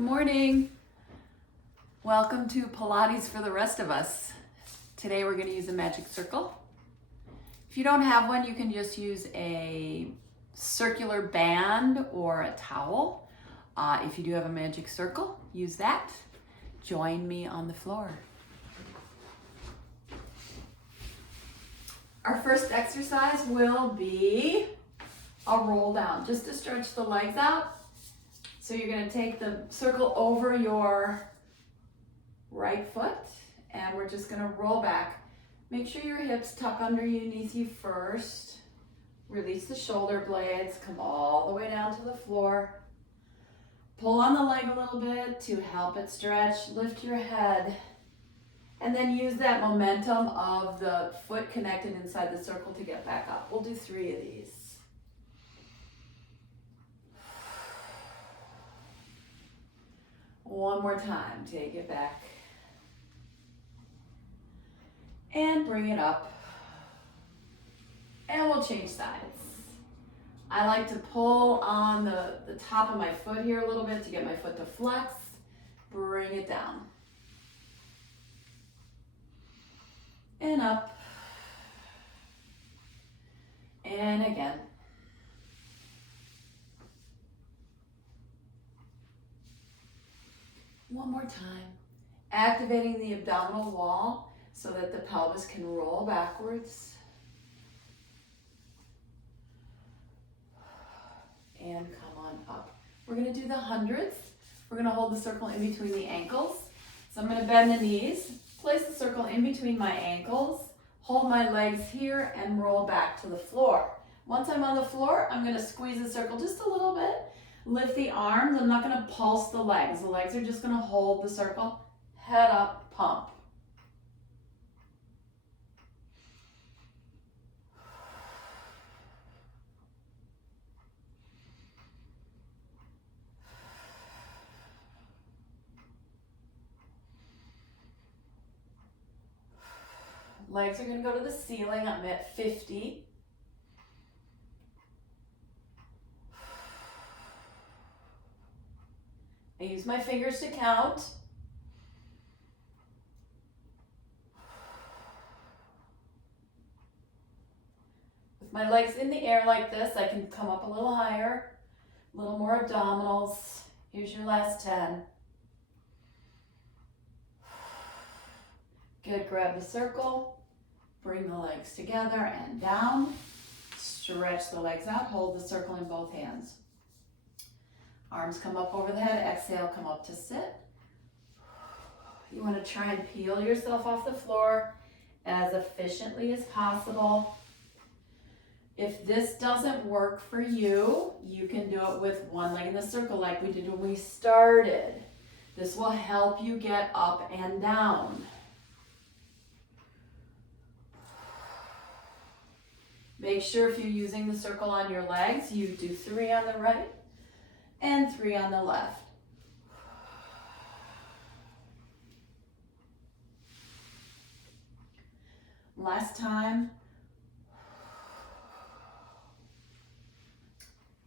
Good morning. Welcome to Pilates for the rest of us. Today we're going to use a magic circle. If you don't have one, you can just use a circular band or a towel. If you do have a magic circle, use that. Join me on the floor. Our first exercise will be a roll down, just to stretch the legs out. So you're going to take the circle over your right foot and we're just going to roll back. Make sure your hips tuck underneath you first. Release the shoulder blades, come all the way down to the floor. Pull on the leg a little bit to help it stretch. Lift your head. And then use that momentum of the foot connected inside the circle to get back up. We'll do 3 of these. One more time, take it back. And bring it up. And we'll change sides. I like to pull on the top of my foot here a little bit to get my foot to flex. Bring it down. And up. And again. One more time. Activating the abdominal wall so that the pelvis can roll backwards. And come on up. We're going to do the hundreds. We're going to hold the circle in between the ankles. So I'm going to bend the knees, place the circle in between my ankles, hold my legs here, and roll back to the floor. Once I'm on the floor, I'm going to squeeze the circle just a little bit. Lift the arms. I'm not going to pulse the legs. The legs are just going to hold the circle. Head up, pump. Legs are going to go to the ceiling. I'm at 50. I use my fingers to count. With my legs in the air like this, I can come up a little higher, a little more abdominals. Here's your last 10. Good, grab the circle, bring the legs together and down. Stretch the legs out, hold the circle in both hands. Arms come up over the head, exhale, come up to sit. You want to try and peel yourself off the floor as efficiently as possible. If this doesn't work for you, you can do it with one leg in the circle like we did when we started. This will help you get up and down. Make sure if you're using the circle on your legs, you do 3 on the right and 3 on the left. Last time.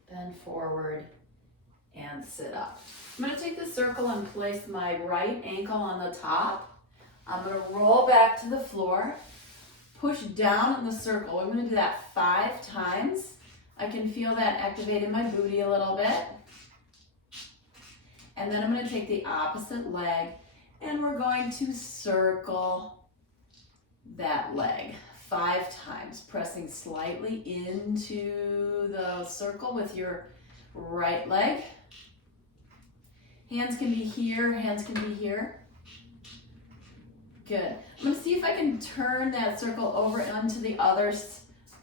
Bend forward and sit up. I'm going to take the circle and place my right ankle on the top. I'm going to roll back to the floor. Push down on the circle. I'm going to do that 5 times. I can feel that activating my booty a little bit. And then I'm going to take the opposite leg and we're going to circle that leg 5 times, pressing slightly into the circle with your right leg. Hands can be here, hands can be here. Good. I'm going to see if I can turn that circle over onto the other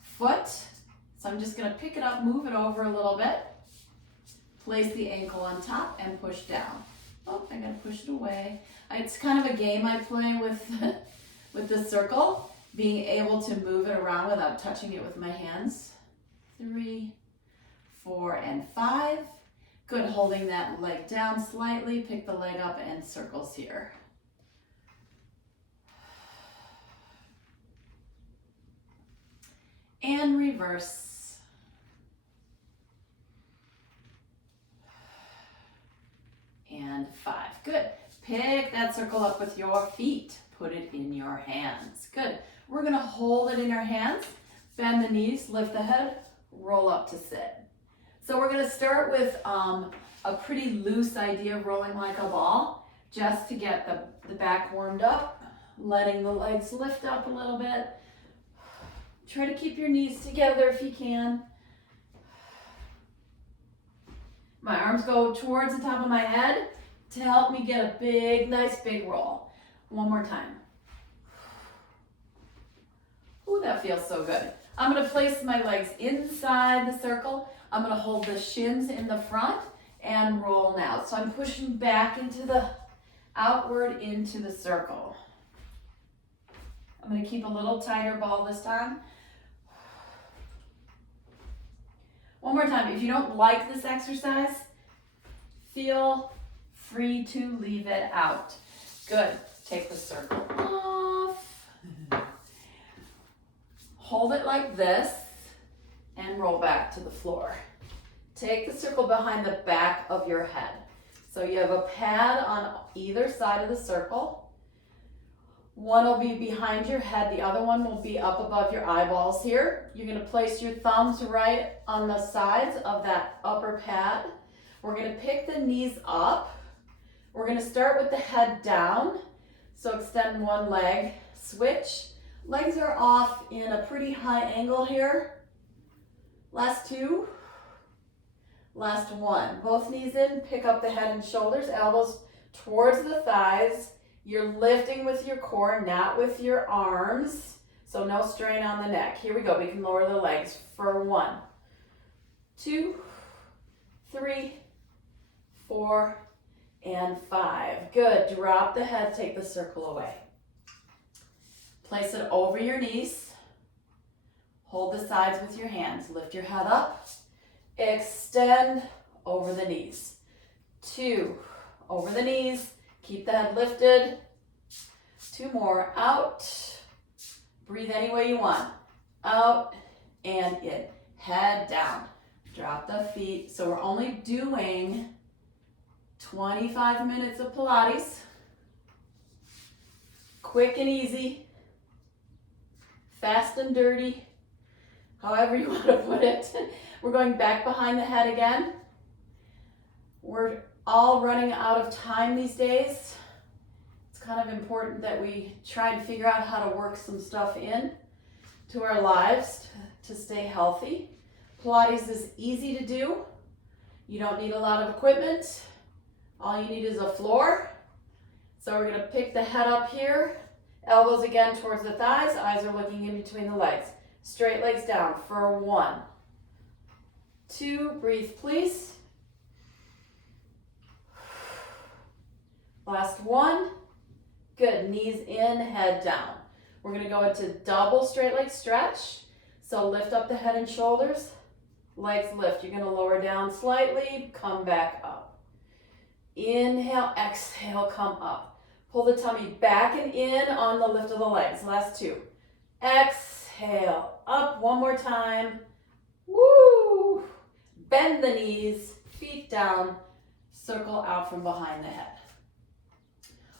foot. So I'm just going to pick it up, move it over a little bit. Place the ankle on top and push down. Oh, I got to push it away. It's kind of a game I play with the circle, being able to move it around without touching it with my hands. 3, 4, and 5. Good, holding that leg down slightly. Pick the leg up and circles here. And reverse. And Good. Pick that circle up with your feet. Put it in your hands. Good. We're going to hold it in our hands. Bend the knees, lift the head, roll up to sit. So we're going to start with a pretty loose idea of rolling like a ball, just to get the back warmed up, letting the legs lift up a little bit. Try to keep your knees together if you can. My arms go towards the top of my head to help me get a big, nice big roll. One more time. Ooh, that feels so good. I'm going to place my legs inside the circle. I'm going to hold the shins in the front and roll now. So I'm pushing back outward into the circle. I'm going to keep a little tighter ball this time. One more time. If you don't like this exercise, feel free to leave it out. Good. Take the circle off. Hold it like this and roll back to the floor. Take the circle behind the back of your head. So you have a pad on either side of the circle. One will be behind your head, the other one will be up above your eyeballs here. You're going to place your thumbs right on the sides of that upper pad. We're going to pick the knees up. We're going to start with the head down. So extend one leg, switch. Legs are off in a pretty high angle here. Last two. Last one. Both knees in, pick up the head and shoulders, elbows towards the thighs. You're lifting with your core, not with your arms. So no strain on the neck. Here we go. We can lower the legs for 1, 2, 3, 4, and 5. Good. Drop the head, take the circle away. Place it over your knees. Hold the sides with your hands. Lift your head up. Extend over the knees. 2, over the knees. Keep the head lifted. 2 more. Out. Breathe any way you want. Out and in. Head down. Drop the feet. So we're only doing 25 minutes of Pilates. Quick and easy. Fast and dirty. However you want to put it. We're going back behind the head again. We're all running out of time these days. It's kind of important that we try and figure out how to work some stuff in to our lives to stay healthy. Pilates is easy to do. You don't need a lot of equipment. All you need is a floor. So we're going to pick the head up here. Elbows again towards the thighs. Eyes are looking in between the legs. Straight legs down for 1, 2. Breathe, please. Last one. Good. Knees in, head down. We're going to go into double straight leg stretch. So lift up the head and shoulders. Legs lift. You're going to lower down slightly. Come back up. Inhale, exhale, come up. Pull the tummy back and in on the lift of the legs. Last 2. Exhale, up. One more time. Woo! Bend the knees, feet down, circle out from behind the head.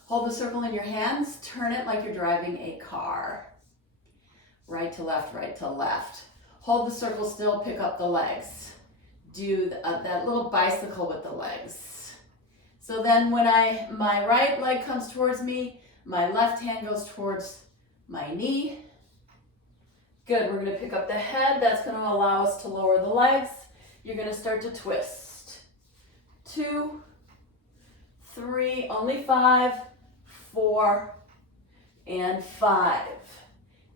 Hold the circle in your hands. Turn it like you're driving a car. Right to left, right to left. Hold the circle still, pick up the legs. Do that little bicycle with the legs. So then when my right leg comes towards me, my left hand goes towards my knee. Good, we're gonna pick up the head. That's gonna allow us to lower the legs. You're gonna start to twist. 2, 3, only 5, 4, and 5.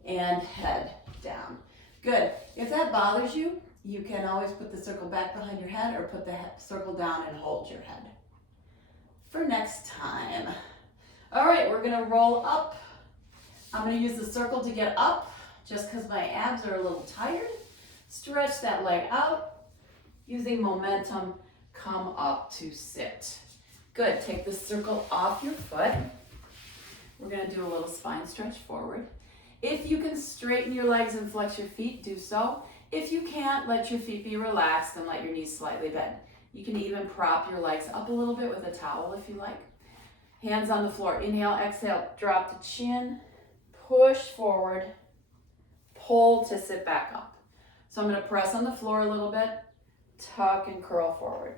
And head down. Good. If that bothers you, you can always put the circle back behind your head or put the circle down and hold your head. For next time. All right, we're gonna roll up. I'm gonna use the circle to get up just because my abs are a little tired. Stretch that leg out. Using momentum, come up to sit. Good, take the circle off your foot. We're gonna do a little spine stretch forward. If you can straighten your legs and flex your feet, do so. If you can't, let your feet be relaxed and let your knees slightly bend. You can even prop your legs up a little bit with a towel if you like. Hands on the floor. Inhale, exhale, drop to chin, push forward, pull to sit back up. So I'm going to press on the floor a little bit, tuck and curl forward.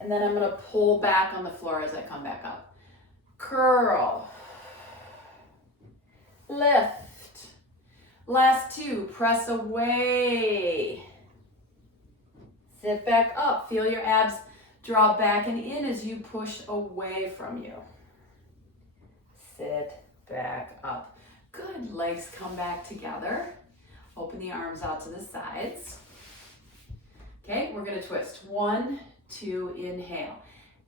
And then I'm going to pull back on the floor as I come back up. Curl. Lift. Last two, press away. Sit back up. Feel your abs draw back and in as you push away from you. Sit back up. Good. Legs come back together. Open the arms out to the sides. Okay, we're going to twist. 1, 2, inhale.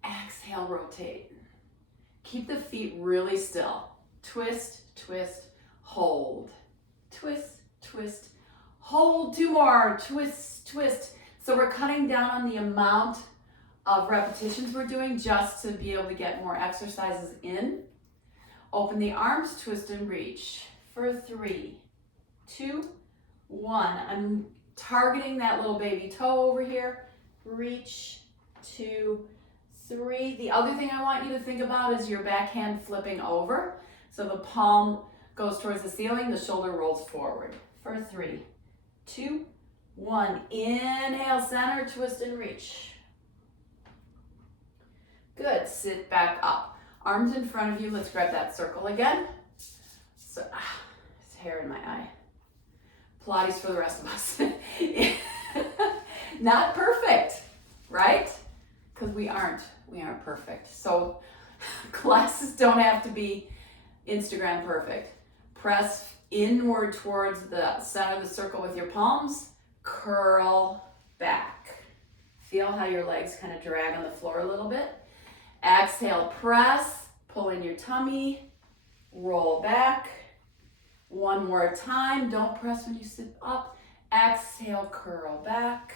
Exhale, rotate. Keep the feet really still. Twist, twist, hold. Twist, twist, hold. 2 more. Twist, twist. So we're cutting down on the amount of repetitions we're doing just to be able to get more exercises in. Open the arms, twist and reach for 3, 2, 1. I'm targeting that little baby toe over here. Reach, 2, 3. The other thing I want you to think about is your backhand flipping over. So the palm goes towards the ceiling, the shoulder rolls forward. For 3, 2, 1. Inhale, center, twist and reach. Good. Sit back up. Arms in front of you. Let's grab that circle again. So, there's hair in my eye. Pilates for the rest of us. Not perfect, right? Because we aren't perfect. So classes don't have to be Instagram perfect. Press inward towards the center of the circle with your palms. Curl back. Feel how your legs kind of drag on the floor a little bit. Exhale, press, pull in your tummy, roll back. 1 more time. Don't press when you sit up. Exhale, curl back,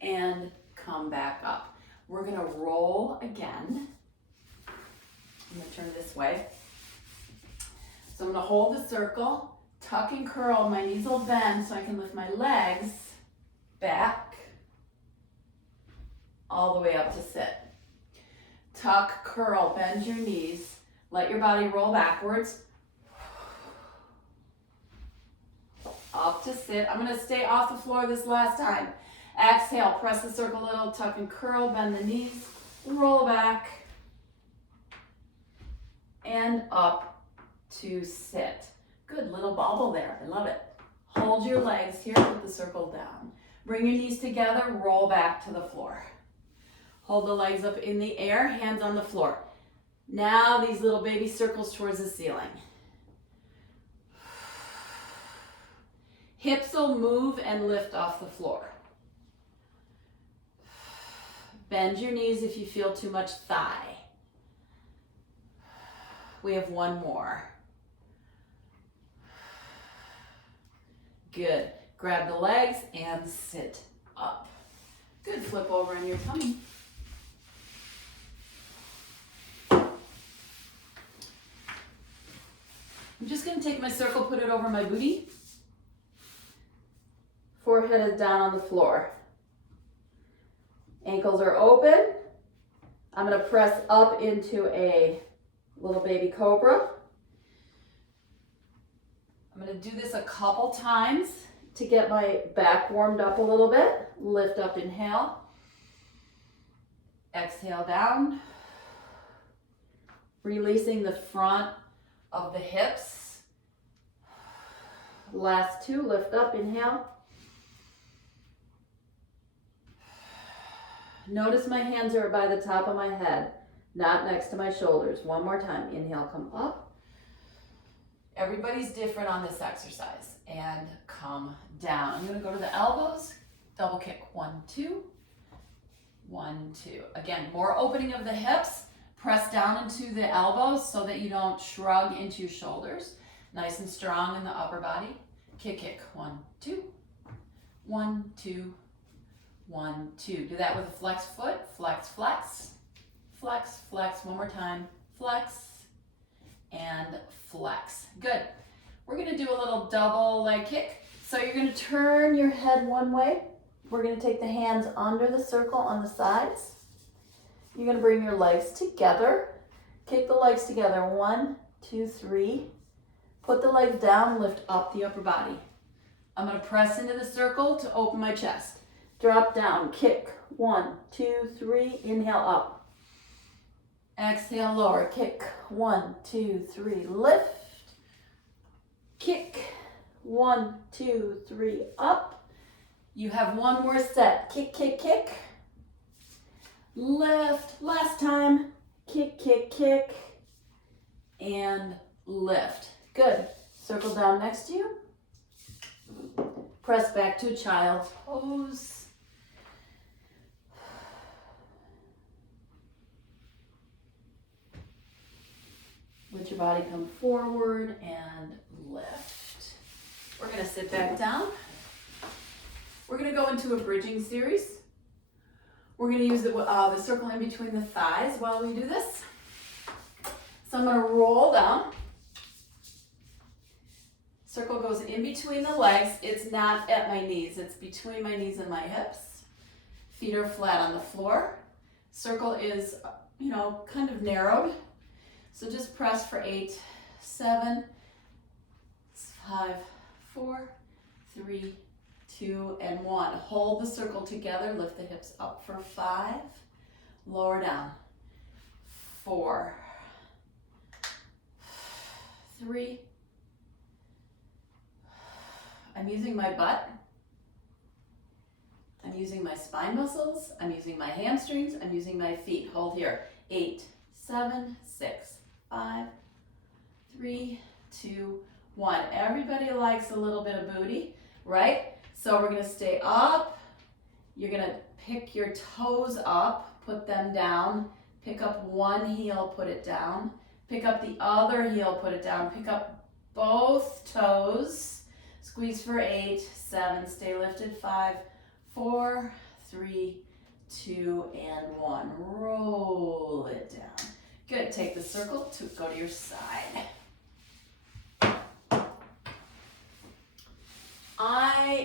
and come back up. We're going to roll again. I'm going to turn this way. So I'm going to hold the circle, tuck and curl. My knees will bend so I can lift my legs back all the way up to sit. Tuck, curl, bend your knees. Let your body roll backwards. Up to sit. I'm going to stay off the floor this last time. Exhale, press the circle a little, tuck and curl, bend the knees, roll back, and up to sit. Good, little bobble there. I love it. Hold your legs here, put the circle down. Bring your knees together, roll back to the floor. Hold the legs up in the air, hands on the floor. Now these little baby circles towards the ceiling. Hips will move and lift off the floor. Bend your knees if you feel too much thigh. We have 1 more. Good. Grab the legs and sit up. Good. Flip over on your tummy. I'm just going to take my circle, put it over my booty. Forehead is down on the floor. Ankles are open. I'm going to press up into a little baby cobra. I'm going to do this a couple times to get my back warmed up a little bit. Lift up, inhale. Exhale down. Releasing the front of the hips. Last 2, lift up, inhale. Notice my hands are by the top of my head, not next to my shoulders. 1 more time. Inhale, come up. Everybody's different on this exercise. And come down. I'm going to go to the elbows. Double kick. 1, 2. 1, 2. Again, more opening of the hips. Press down into the elbows so that you don't shrug into your shoulders. Nice and strong in the upper body. Kick, kick. 1, 2. 1, 2. 1, 2. Do that with a flex foot. Flex, flex. Flex, flex. 1 more time. Flex and flex. Good. We're going to do a little double leg kick. So you're going to turn your head one way. We're going to take the hands under the circle on the sides. You're gonna bring your legs together. Kick the legs together. 1, 2, 3. Put the legs down, lift up the upper body. I'm gonna press into the circle to open my chest. Drop down, kick. 1, 2, 3. Inhale up. Exhale, lower. Kick. 1, 2, 3. Lift. Kick. 1, 2, 3. Up. You have one more set. Kick, kick, kick. Lift. Last time. Kick, kick, kick. And lift. Good. Circle down next to you. Press back to a child's pose. Let your body come forward and lift. We're going to sit back down. We're going to go into a bridging series. We're going to use the circle in between the thighs while we do this. So I'm going to roll down. Circle goes in between the legs. It's not at my knees. It's between my knees and my hips. Feet are flat on the floor. Circle is, kind of narrowed. So just press for 8, 7, 5, 4, 3, 2, and 1. Hold the circle together. Lift the hips up for 5. Lower down. 4, 3. I'm using my butt. I'm using my spine muscles. I'm using my hamstrings. I'm using my feet. Hold here. 8, 7, 6, 5, 3, 2, 1. Everybody likes a little bit of booty, right? So we're going to stay up. You're going to pick your toes up, put them down. Pick up one heel, put it down. Pick up the other heel, put it down. Pick up both toes. Squeeze for 8, 7, stay lifted, 5, 4, 3, 2, and 1. Roll it down. Good, take the circle to go to your side.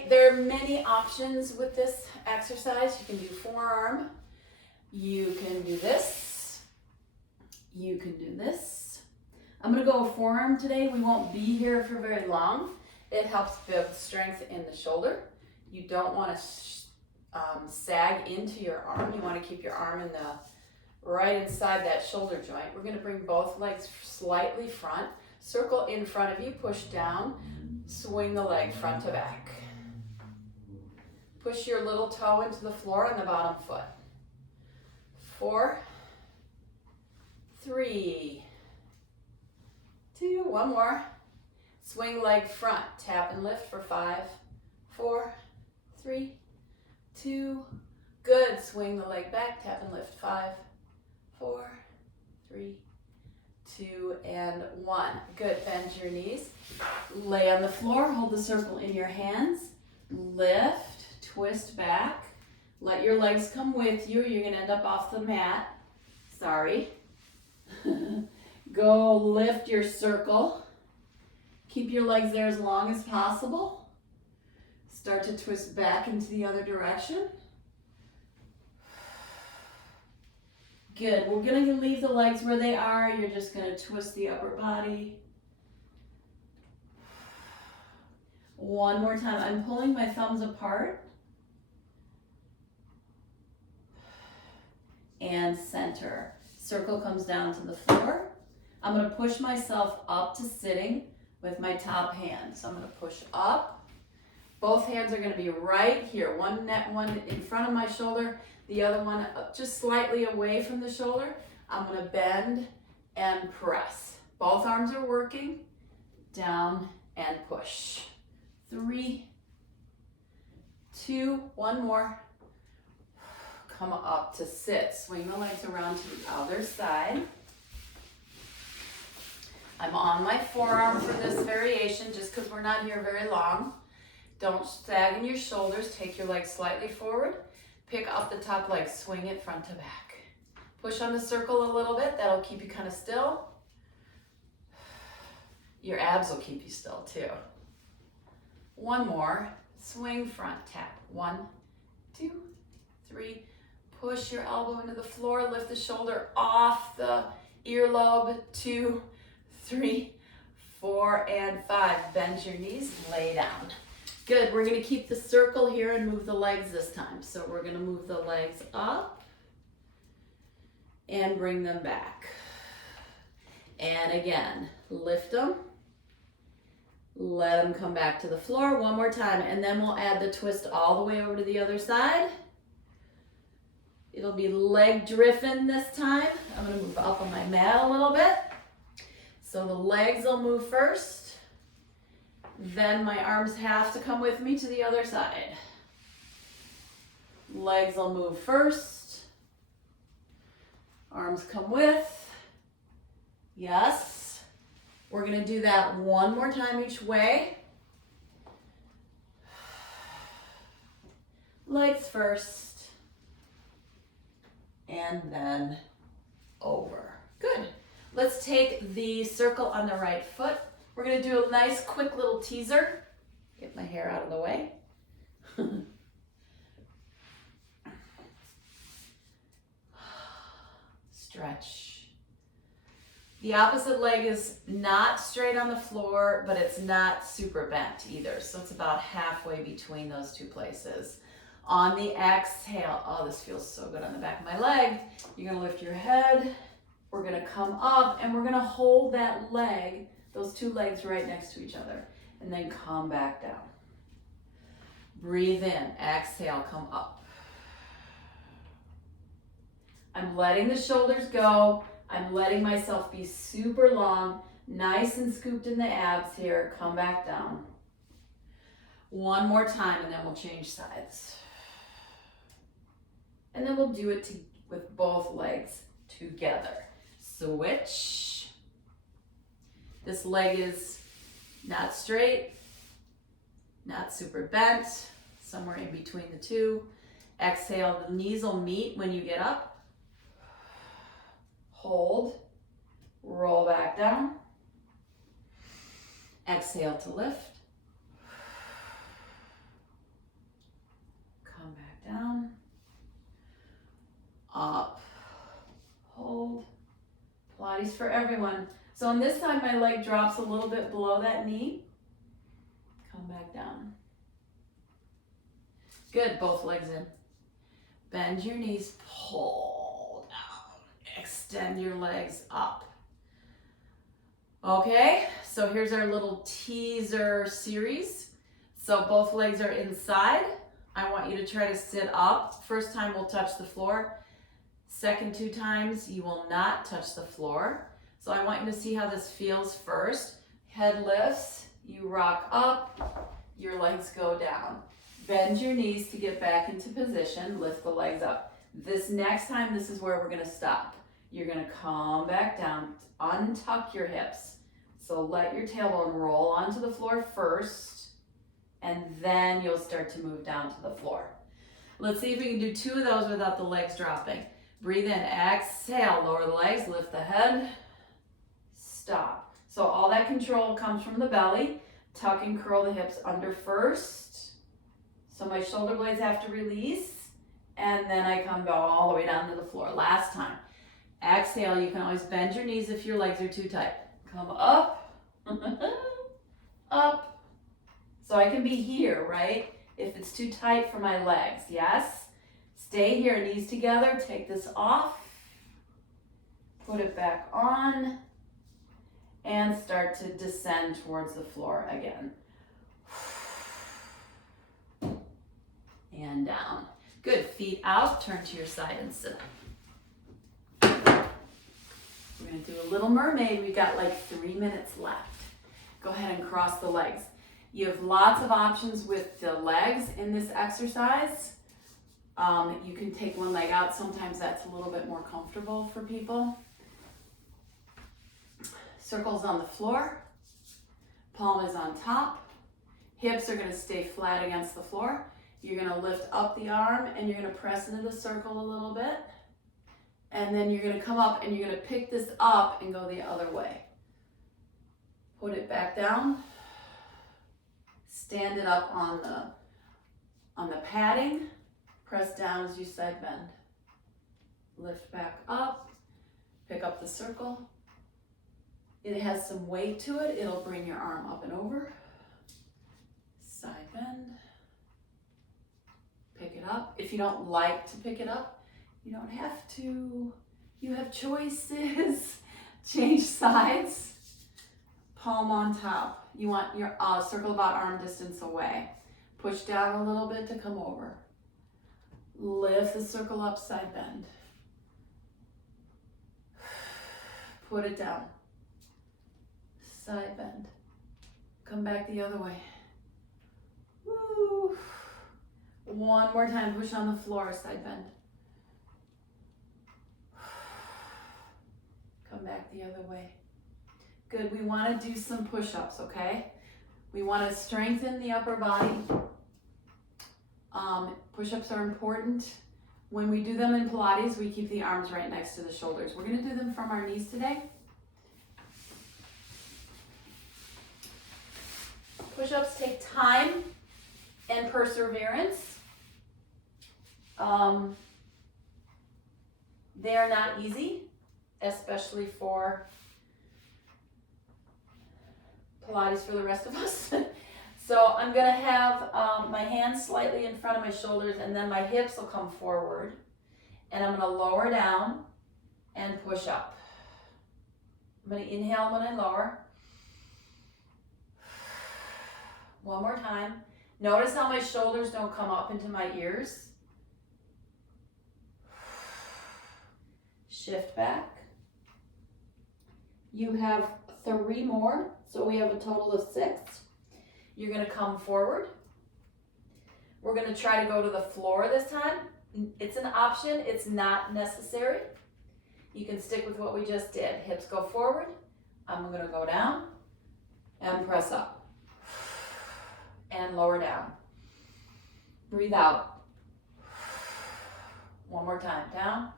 There are many options with this exercise. You can do forearm, you can do this, you can do this. I'm gonna go forearm today. We won't be here for very long. It helps build strength in the shoulder. You don't want to sag into your arm. You want to keep your arm in the right inside that shoulder joint. We're going to bring both legs slightly front. Circle in front of you, push down, swing the leg front to back. Push your little toe into the floor on the bottom foot. 4, 3, 2, one more. Swing leg front, tap and lift for 5, 4, 3, 2, good. Swing the leg back, tap and lift, 5, 4, 3, 2, and 1. Good, bend your knees. Lay on the floor, hold the circle in your hands. Lift, twist back. Let your legs come with you. You're gonna end up off the mat. Sorry. Go lift your circle. Keep your legs there as long as possible. Start to twist back into the other direction. Good. We're going to leave the legs where they are. You're just going to twist the upper body. One more time. I'm pulling my thumbs apart. And center. Circle comes down to the floor. I'm going to push myself up to sitting with my top hand. So I'm going to push up. Both hands are going to be right here. One in front of my shoulder, the other one just slightly away from the shoulder. I'm going to bend and press. Both arms are working. Down and push. 3, 2, one more. Come up to sit. Swing the legs around to the other side. I'm on my forearm for this variation just because we're not here very long. Don't sag in your shoulders. Take your legs slightly forward. Pick up the top leg. Swing it front to back. Push on the circle a little bit. That'll keep you kind of still. Your abs will keep you still too. One more. Swing front tap. 1, 2, 3. Push your elbow into the floor, lift the shoulder off the earlobe. 2, 3, 4, and 5. Bend your knees, lay down. Good, we're gonna keep the circle here and move the legs this time. So we're gonna move the legs up and bring them back. And again, lift them. Let them come back to the floor one more time, and then we'll add the twist all the way over to the other side. It'll be leg drifting this time. I'm gonna move up on my mat a little bit. So the legs will move first. Then my arms have to come with me to the other side. Legs will move first. Arms come with. Yes. We're gonna do that one more time each way. Legs first. And then over. Good. Let's take the circle on the right foot. We're gonna do a nice quick little teaser. Get my hair out of the way. Stretch. The opposite leg is not straight on the floor, but it's not super bent either. So it's about halfway between those two places. On the exhale, oh, this feels so good on the back of my leg. You're gonna lift your head. We're gonna come up and we're gonna hold that leg, those two legs right next to each other, and then come back down. Breathe in, exhale, come up. I'm letting the shoulders go. I'm letting myself be super long, nice and scooped in the abs here. Come back down. One more time and then we'll change sides. And then we'll do it with both legs together. Switch. This leg is not straight, not super bent, somewhere in between the two. Exhale, the knees will meet when you get up. Hold, roll back down. Exhale to lift. Come back down. Up, hold. Pilates for everyone. So on this side, my leg drops a little bit below that knee. Come back down. Good, both legs in. Bend your knees, pull down. Extend your legs up. Okay, so here's our little teaser series. So both legs are inside. I want you to try to sit up. First time we'll touch the floor. Second 2 times, you will not touch the floor. So I want you to see how this feels first. Head lifts, you rock up, your legs go down. Bend your knees to get back into position, lift the legs up. This next time, this is where we're gonna stop. You're gonna come back down, untuck your hips. So let your tailbone roll onto the floor first, and then you'll start to move down to the floor. Let's see if we can do 2 of those without the legs dropping. Breathe in, exhale, lower the legs, lift the head, stop. So all that control comes from the belly. Tuck and curl the hips under first. So my shoulder blades have to release, and then I come all the way down to the floor. Last time. Exhale, you can always bend your knees if your legs are too tight. Come up, up. So I can be here, right? If it's too tight for my legs, yes? Stay here, knees together, take this off, put it back on, and start to descend towards the floor again. And down. Good, feet out, turn to your side and sit up. We're gonna do a little mermaid. We've got like 3 minutes left. Go ahead and cross the legs. You have lots of options with the legs in this exercise. You can take one leg out. Sometimes that's a little bit more comfortable for people. Circles on the floor. Palm is on top. Hips are going to stay flat against the floor. You're going to lift up the arm and you're going to press into the circle a little bit. And then you're going to come up and you're going to pick this up and go the other way. Put it back down. Stand it up on the padding. Press down as you side bend. Lift back up, pick up the circle. It has some weight to it. It'll bring your arm up and over. Side bend. Pick it up. If you don't like to pick it up, you don't have to. You have choices. Change sides. Palm on top. You want your circle about arm distance away. Push down a little bit to come over. Lift the circle up, side bend. Put it down. Side bend. Come back the other way. Woo. One more time, push on the floor, side bend. Come back the other way. Good, we want to do some push-ups, okay? We want to strengthen the upper body. Push-ups are important. When we do them in Pilates, we keep the arms right next to the shoulders. We're going to do them from our knees today. Push-ups take time and perseverance. They're not easy, especially for Pilates for the rest of us. So I'm gonna have my hands slightly in front of my shoulders, and then my hips will come forward, and I'm gonna lower down and push up. I'm gonna inhale when I lower. One more time. Notice how my shoulders don't come up into my ears. Shift back. You have 3 more, so we have a total of 6. You're gonna come forward. We're gonna try to go to the floor this time. It's an option, it's not necessary. You can stick with what we just did. Hips go forward. I'm gonna go down and press up. And lower down. Breathe out. One more time, down.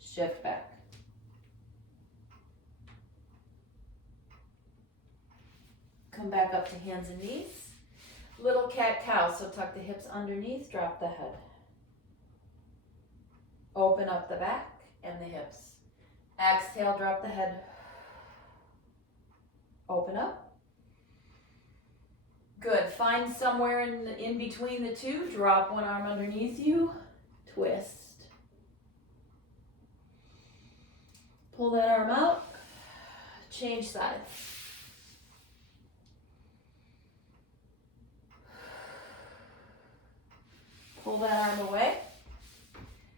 Shift back. Come back up to hands and knees. Little cat-cow, so tuck the hips underneath, drop the head. Open up the back and the hips. Exhale, drop the head. Open up. Good. Find somewhere in between the two. Drop one arm underneath you. Twist. Pull that arm out. Change sides. Pull that arm away.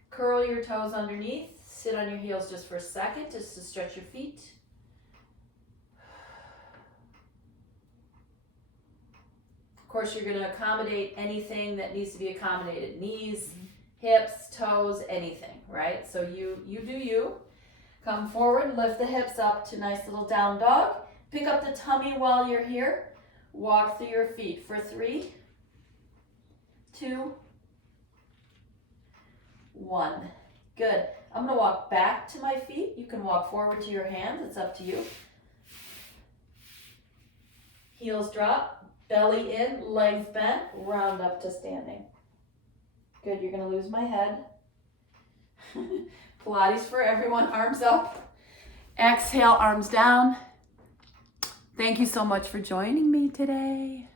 Curl your toes underneath. Sit on your heels just for a second, just to stretch your feet. Of course, you're going to accommodate anything that needs to be accommodated. Knees, hips, toes, anything, right? So you do you. Come forward, lift the hips up to nice little down dog. Pick up the tummy while you're here. Walk through your feet for 3, 2, 1. Good. I'm going to walk back to my feet. You can walk forward to your hands. It's up to you. Heels drop, belly in, legs bent, round up to standing. Good. You're going to lose my head. Pilates for everyone. Arms up. Exhale, arms down. Thank you so much for joining me today.